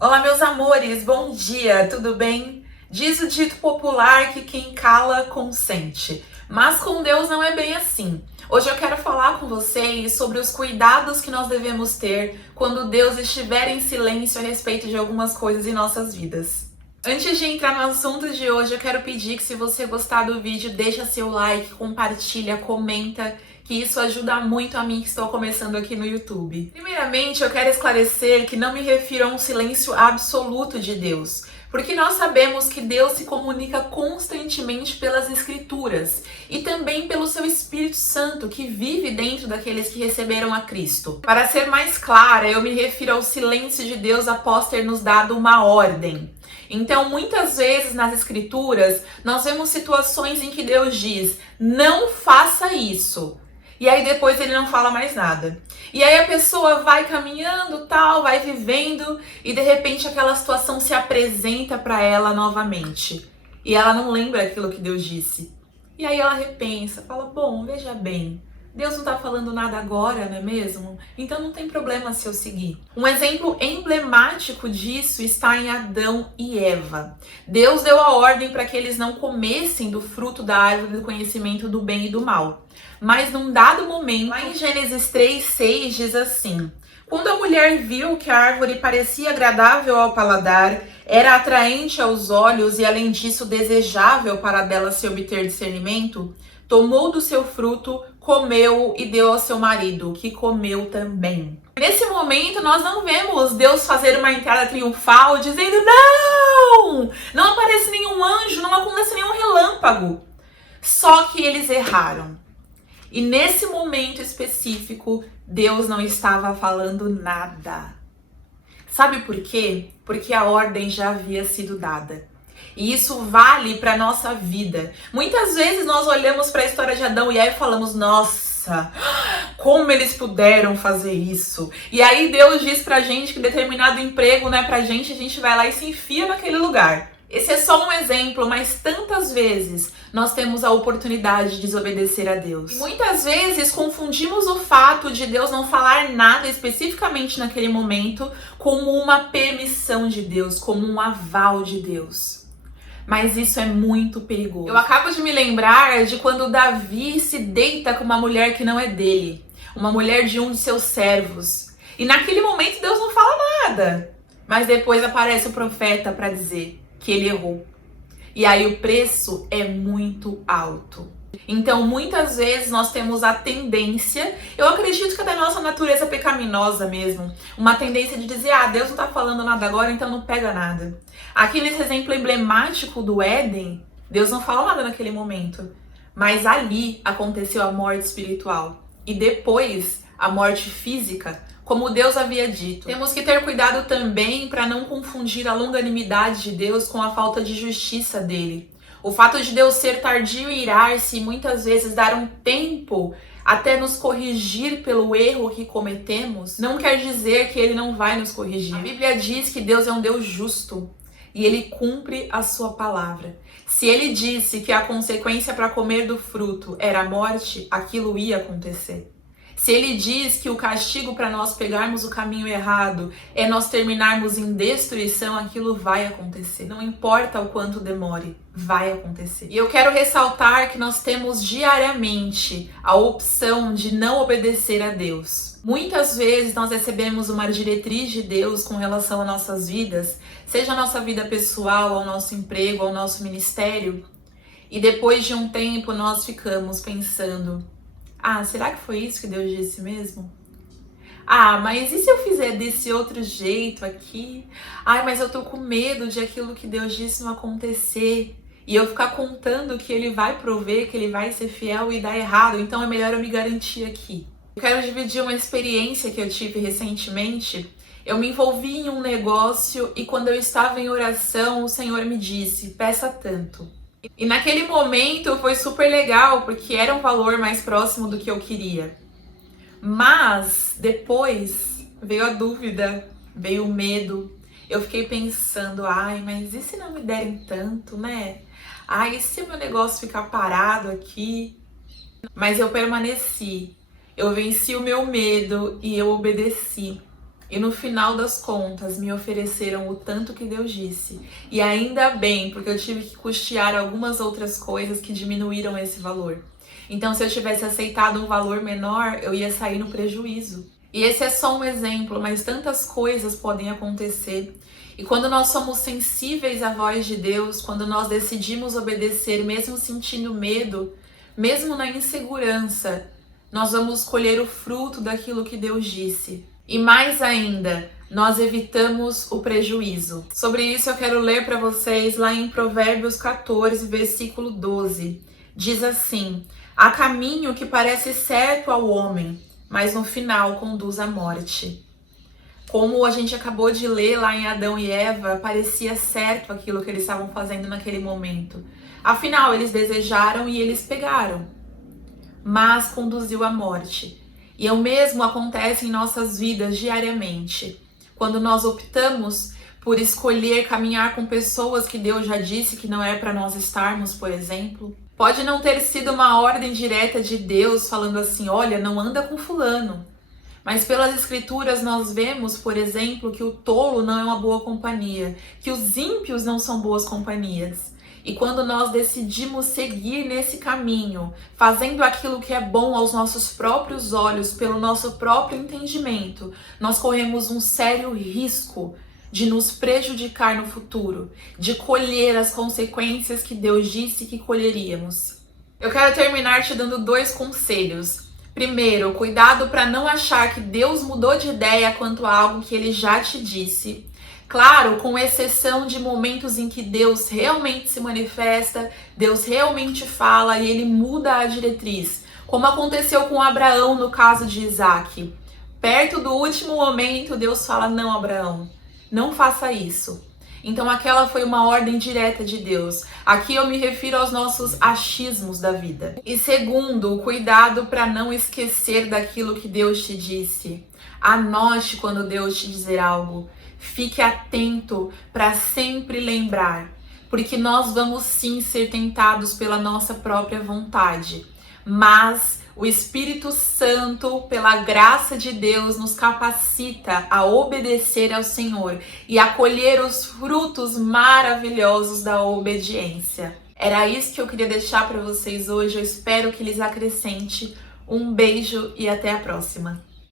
Olá, meus amores, bom dia, tudo bem? Diz o dito popular que quem cala consente, mas com Deus não é bem assim. Hoje eu quero falar com vocês sobre os cuidados que nós devemos ter quando Deus estiver em silêncio a respeito de algumas coisas em nossas vidas. Antes de entrar no assunto de hoje, eu quero pedir que se você gostar do vídeo, deixa seu like, compartilha, comenta, que isso ajuda muito a mim que estou começando aqui no YouTube. Primeiramente, eu quero esclarecer que não me refiro a um silêncio absoluto de Deus, porque nós sabemos que Deus se comunica constantemente pelas Escrituras e também pelo seu Espírito Santo, que vive dentro daqueles que receberam a Cristo. Para ser mais clara, eu me refiro ao silêncio de Deus após ter nos dado uma ordem. Então, muitas vezes nas Escrituras, nós vemos situações em que Deus diz, não faça isso. E aí depois ele não fala mais nada. E aí a pessoa vai caminhando, tal, vai vivendo, e de repente aquela situação se apresenta para ela novamente. E ela não lembra aquilo que Deus disse. E aí ela repensa, fala, bom, veja bem, Deus não tá falando nada agora, não é mesmo? Então não tem problema se eu seguir. Um exemplo emblemático disso está em Adão e Eva. Deus deu a ordem para que eles não comessem do fruto da árvore do conhecimento do bem e do mal. Mas num dado momento, lá em Gênesis 3:6 diz assim: quando a mulher viu que a árvore parecia agradável ao paladar, era atraente aos olhos e além disso desejável para dela se obter discernimento, tomou do seu fruto, comeu e deu ao seu marido, que comeu também. Nesse momento, nós não vemos Deus fazer uma entrada triunfal, dizendo, não! Não aparece nenhum anjo, não acontece nenhum relâmpago. Só que eles erraram. E nesse momento específico, Deus não estava falando nada. Sabe por quê? Porque a ordem já havia sido dada. E isso vale para nossa vida. Muitas vezes nós olhamos para a história de Adão e Eva e falamos, nossa, como eles puderam fazer isso? E aí Deus diz pra gente que determinado emprego não é pra gente, a gente vai lá e se enfia naquele lugar. Esse é só um exemplo, mas tantas vezes nós temos a oportunidade de desobedecer a Deus. E muitas vezes confundimos o fato de Deus não falar nada especificamente naquele momento como uma permissão de Deus, como um aval de Deus. Mas isso é muito perigoso. Eu acabo de me lembrar de quando Davi se deita com uma mulher que não é dele, uma mulher de um de seus servos. E naquele momento Deus não fala nada, mas depois aparece o profeta para dizer que ele errou. E aí o preço é muito alto. Então, muitas vezes nós temos a tendência, eu acredito que é da nossa natureza pecaminosa mesmo, uma tendência de dizer, Deus não tá falando nada agora, então não pega nada. Aqui nesse exemplo emblemático do Éden, Deus não falou nada naquele momento, mas ali aconteceu a morte espiritual e depois a morte física, como Deus havia dito. Temos que ter cuidado também para não confundir a longanimidade de Deus com a falta de justiça dele. O fato de Deus ser tardio e irar-se e muitas vezes dar um tempo até nos corrigir pelo erro que cometemos, não quer dizer que ele não vai nos corrigir. A Bíblia diz que Deus é um Deus justo e ele cumpre a sua palavra. Se ele disse que a consequência para comer do fruto era a morte, aquilo ia acontecer. Se ele diz que o castigo para nós pegarmos o caminho errado é nós terminarmos em destruição, aquilo vai acontecer. Não importa o quanto demore, vai acontecer. E eu quero ressaltar que nós temos diariamente a opção de não obedecer a Deus. Muitas vezes nós recebemos uma diretriz de Deus com relação às nossas vidas, seja a nossa vida pessoal, ao nosso emprego, ao nosso ministério, e depois de um tempo nós ficamos pensando, será que foi isso que Deus disse mesmo? Mas e se eu fizer desse outro jeito aqui? Mas eu tô com medo de aquilo que Deus disse não acontecer. E eu ficar contando que ele vai prover, que ele vai ser fiel e dar errado. Então é melhor eu me garantir aqui. Eu quero dividir uma experiência que eu tive recentemente. Eu me envolvi em um negócio e quando eu estava em oração, o Senhor me disse, peça tanto. E naquele momento foi super legal, porque era um valor mais próximo do que eu queria. Mas depois veio a dúvida, veio o medo. Eu fiquei pensando, mas e se não me derem tanto, né? E se o meu negócio ficar parado aqui? Mas eu permaneci, eu venci o meu medo e eu obedeci. E no final das contas, me ofereceram o tanto que Deus disse. E ainda bem, porque eu tive que custear algumas outras coisas que diminuíram esse valor. Então, se eu tivesse aceitado um valor menor, eu ia sair no prejuízo. E esse é só um exemplo, mas tantas coisas podem acontecer. E quando nós somos sensíveis à voz de Deus, quando nós decidimos obedecer, mesmo sentindo medo, mesmo na insegurança, nós vamos colher o fruto daquilo que Deus disse. E mais ainda, nós evitamos o prejuízo. Sobre isso eu quero ler para vocês lá em Provérbios 14, versículo 12. Diz assim: há caminho que parece certo ao homem, mas no final conduz à morte. Como a gente acabou de ler lá em Adão e Eva, parecia certo aquilo que eles estavam fazendo naquele momento. Afinal, eles desejaram e eles pegaram, mas conduziu à morte. E o mesmo acontece em nossas vidas diariamente. Quando nós optamos por escolher caminhar com pessoas que Deus já disse que não é para nós estarmos, por exemplo. Pode não ter sido uma ordem direta de Deus falando assim, olha, não anda com fulano. Mas pelas escrituras nós vemos, por exemplo, que o tolo não é uma boa companhia, que os ímpios não são boas companhias. E quando nós decidimos seguir nesse caminho, fazendo aquilo que é bom aos nossos próprios olhos, pelo nosso próprio entendimento, nós corremos um sério risco de nos prejudicar no futuro, de colher as consequências que Deus disse que colheríamos. Eu quero terminar te dando 2 conselhos. Primeiro, cuidado para não achar que Deus mudou de ideia quanto a algo que Ele já te disse. Claro, com exceção de momentos em que Deus realmente se manifesta, Deus realmente fala e Ele muda a diretriz, como aconteceu com Abraão no caso de Isaac. Perto do último momento, Deus fala, não, Abraão, não faça isso. Então aquela foi uma ordem direta de Deus. Aqui eu me refiro aos nossos achismos da vida. E segundo, cuidado para não esquecer daquilo que Deus te disse. Anote quando Deus te dizer algo. Fique atento para sempre lembrar. Porque nós vamos sim ser tentados pela nossa própria vontade. Mas o Espírito Santo, pela graça de Deus, nos capacita a obedecer ao Senhor e a colher os frutos maravilhosos da obediência. Era isso que eu queria deixar para vocês hoje. Eu espero que lhes acrescente. Um beijo e até a próxima.